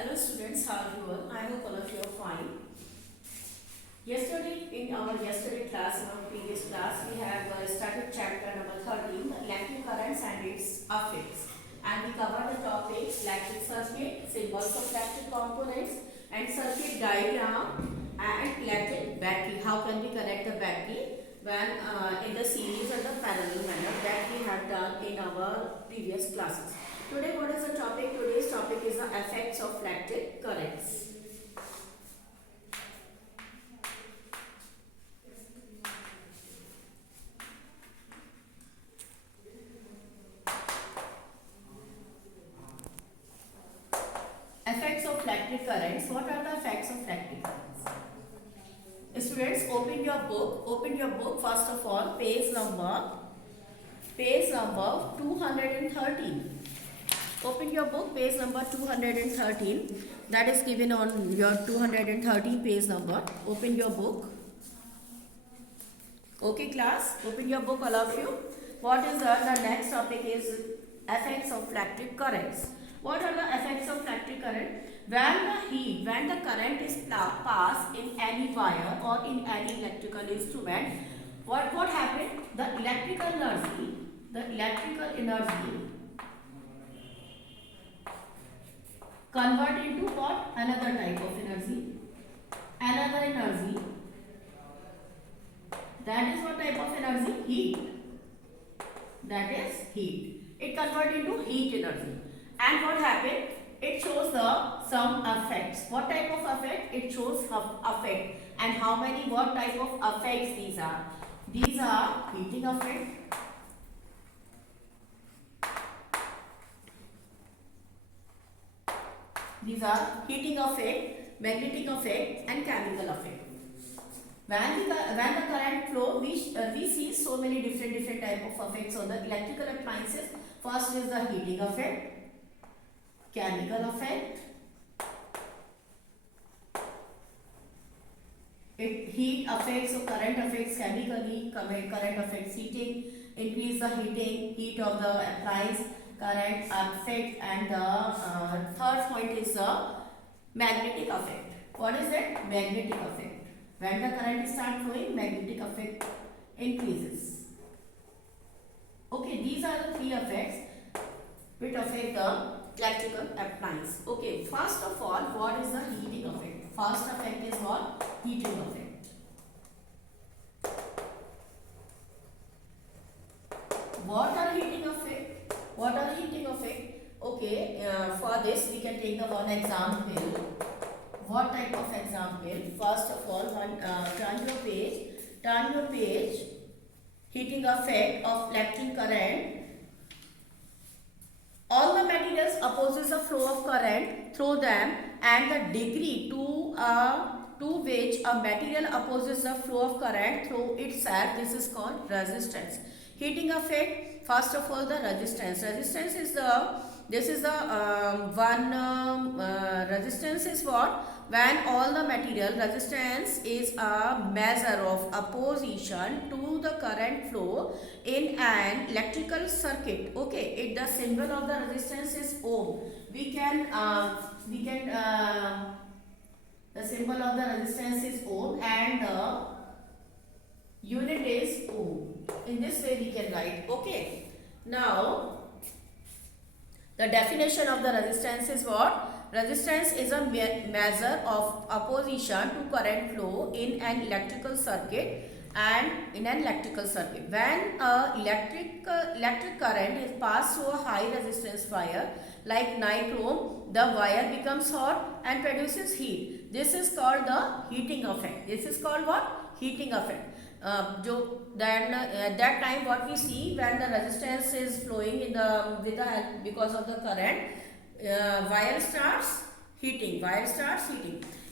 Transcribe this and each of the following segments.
Hello students, how are you all? I hope all of you are fine. Yesterday, in our class, in our previous class, we have started chapter number 13, electric currents and its effects. And we covered the topics electric circuit, symbols of electric components, and circuit diagram, and electric battery. How can we connect the battery when in the series or the parallel manner that we have done in our previous classes. Today, what is the topic? Today's topic is the effects of electric currents. Effects of electric currents. What are the effects of electric currents? Students, open your book. Open your book first of all. Page number 213. Open your book, page number 213. That is given on your 213 page number. Open your book. Okay, class. Open your book, all of you. What is the next topic is effects of electric currents. What are the effects of electric current? When the current is passed in any wire or in any electrical instrument, what happened? The electrical energy convert into what? Another type of energy. Another energy. That is what type of energy? Heat. That is heat. It convert into heat energy. And what happened? It shows some effects. What type of effect? It shows effect. And how many? What type of effects these are? These are heating effect. These are heating effect, magnetic effect, and chemical effect. When the current flow, we see so many different type of effects on the electrical appliances. First is the heating effect, chemical effect. Heat affects, so current affects chemically, current affects heating, increase the heat of the appliance, current effect, and the third point is the magnetic effect. What is it? Magnetic effect. When the current starts flowing, magnetic effect increases. Okay, these are the three effects which affect the electrical appliance. Okay, first of all, what is the heating effect? First effect is what? Heating effect. What are heating effect? What are heating effect? Okay, for this we can take the one example. What type of example? First of all, turn your page. Heating effect of electric current. All the materials opposes the flow of current through them, and the degree to which a material opposes the flow of current through itself, this is called resistance. Heating effect, first of all, the resistance. Resistance is resistance is what? When all the material, resistance is a measure of opposition to the current flow in an electrical circuit. Okay, the symbol of the resistance is ohm. The symbol of the resistance is ohm and the unit is ohm. In this way we can write. Okay, now the definition of the resistance is what? Resistance is a measure of opposition to current flow in an electrical circuit. And in an electrical circuit, when electric current is passed through a high resistance wire like nichrome, the wire becomes hot and produces heat. This is called the heating effect. This is called what? Heating effect. At that time, what we see, when the resistance is flowing because of the current, wire starts heating.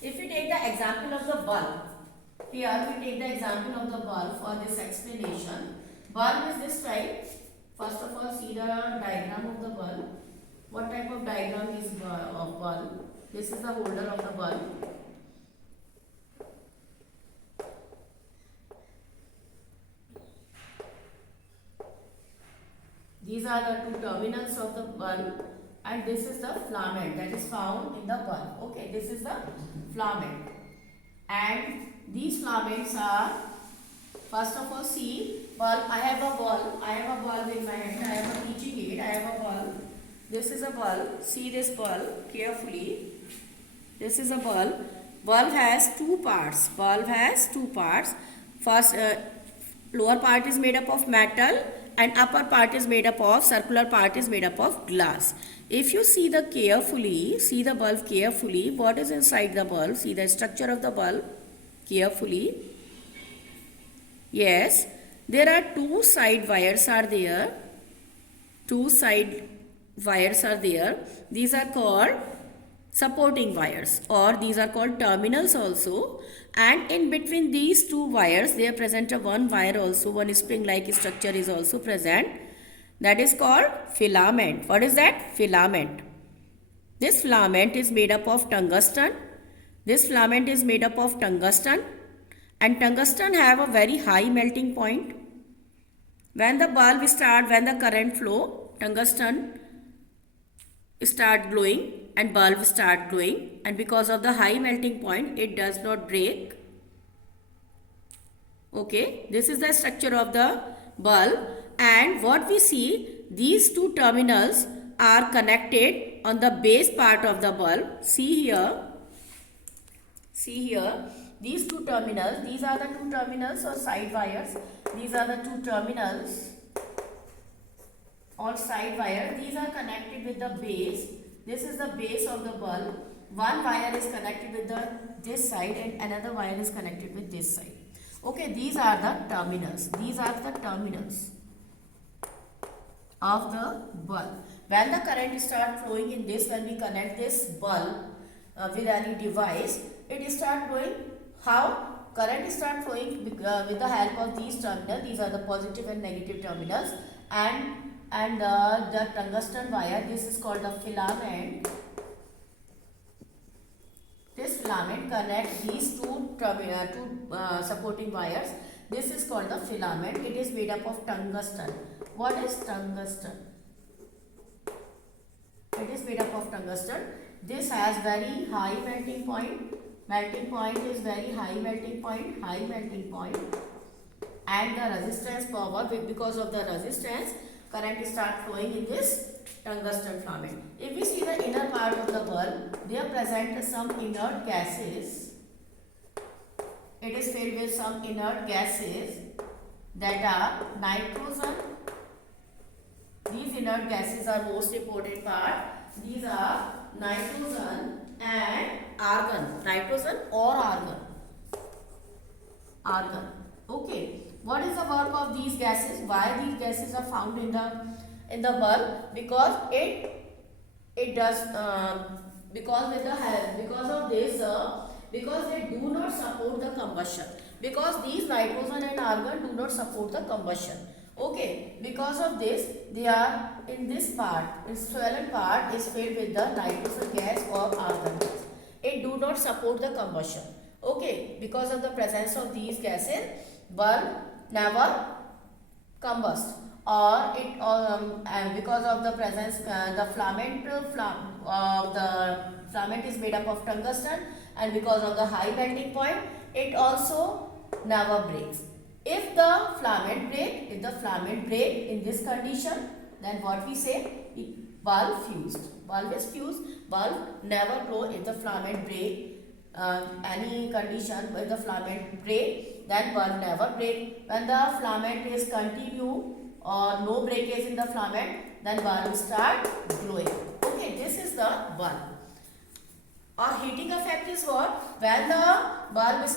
If we take the example of the bulb, here we take the example of the bulb for this explanation. Bulb is this type. First of all, see the diagram of the bulb. What type of diagram is of bulb? This is the holder of the bulb. These are the two terminals of the bulb, and this is the filament that is found in the bulb. Okay, this is the filament, and these filaments are, first of all, see bulb. I have a bulb in my hand. I have a teaching aid. I have a bulb. This is a bulb. See this bulb carefully. This is a bulb. Bulb has two parts. First, lower part is made up of metal, and upper part is made up of, circular part is made up of glass. If you see the bulb carefully, what is inside the bulb? See the structure of the bulb carefully. Yes, there are two side wires are there. These are called supporting wires, or these are called terminals also. And in between these two wires, there present a one wire also, one spring like structure is also present. That is called filament. What is that? Filament. This filament is made up of tungsten. And tungsten have a very high melting point. When the current flow, tungsten start glowing and bulb start glowing, and because of the high melting point, it does not break. Okay, this is the structure of the bulb, and what we see, these two terminals are connected on the base part of the bulb. See here, these two terminals, these are the two terminals or side wires. These are the two terminals or side wire. These are connected with the base. This is the base of the bulb. One wire is connected with this side, and another wire is connected with this side. Okay, these are the terminals. Of the bulb. When the current starts flowing in this, when we connect this bulb with any device, it starts flowing. How? Current starts flowing with the help of these terminals. These are the positive and negative terminals, and the tungsten wire. This is called the filament. This filament connects these two supporting wires. This is called the filament. It is made up of tungsten. What is tungsten? It is made up of tungsten. This has very high melting point. Melting point is very high melting point. And the resistance power, because of the resistance, current start flowing in this tungsten filament. If we see the inner part of the bulb, there present some inert gases. It is filled with some inert gases that are nitrogen. These inert gases are most important part. These are nitrogen and argon. Nitrogen or argon. Okay. What is the work of these gases? Why these gases are found in the bulb? Because because they do not support the combustion. Because these nitrogen and argon do not support the combustion. Okay, because of this, they are in this part. Its swollen part is filled with the nitrogen gas or argon gas. It do not support the combustion. Okay, because of the presence of these gases, bulb never combust. Or it and because of the presence, the filament is made up of tungsten, and because of the high melting point, it also never breaks. If the filament break in this condition, then what we say? Bulb fused. Bulb is fused. Bulb never blow if the filament break. Any condition where the filament break, then bulb never break. When the filament is continue or no breakage in the filament, then bulb start glowing. Okay, this is the bulb. Or heating effect is what? When the current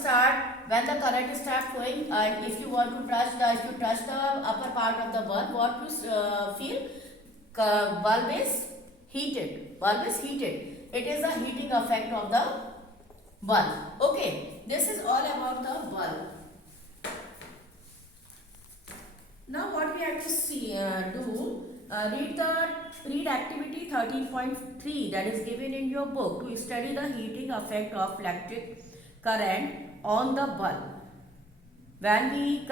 start flowing, and if you touch the upper part of the bulb, what you feel? Bulb is heated. It is the heating effect of the bulb. Okay, this is all about the bulb. Now what we have to read activity 13.3 that is given in your book to study the heating effect of electric current on the bulb. When we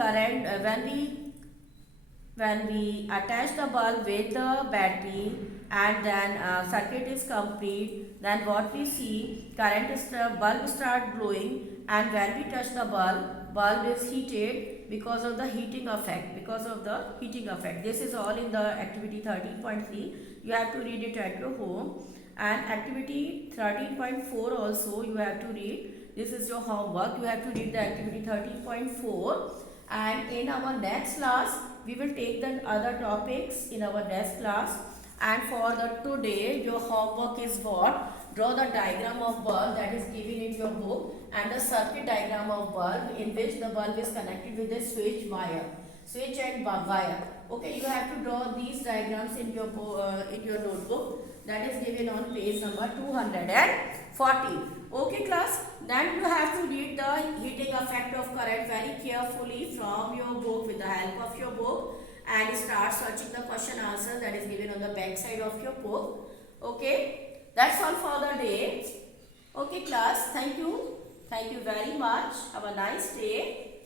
attach the bulb with the battery and then circuit is complete. Then what we see, bulb start glowing, and when we touch the bulb is heated because of the heating effect. This is all in the activity 13.3. You have to read it at your home. And activity 13.4 also you have to read. This is your homework. You have to read the activity 13.4. And in our next class, we will take the other topics in our next class. And for the today, your homework is what? Draw the diagram of bulb that is given in your book, and the circuit diagram of bulb in which the bulb is connected with a switch and wire. Okay, you have to draw these diagrams in your notebook that is given on page number 240. Okay class, then you have to read the heating effect of current very carefully from your book with the help of your book, and start searching the question answer that is given on the back side of your book. Okay, that's all for the day. Okay class, thank you very much. Have a nice day.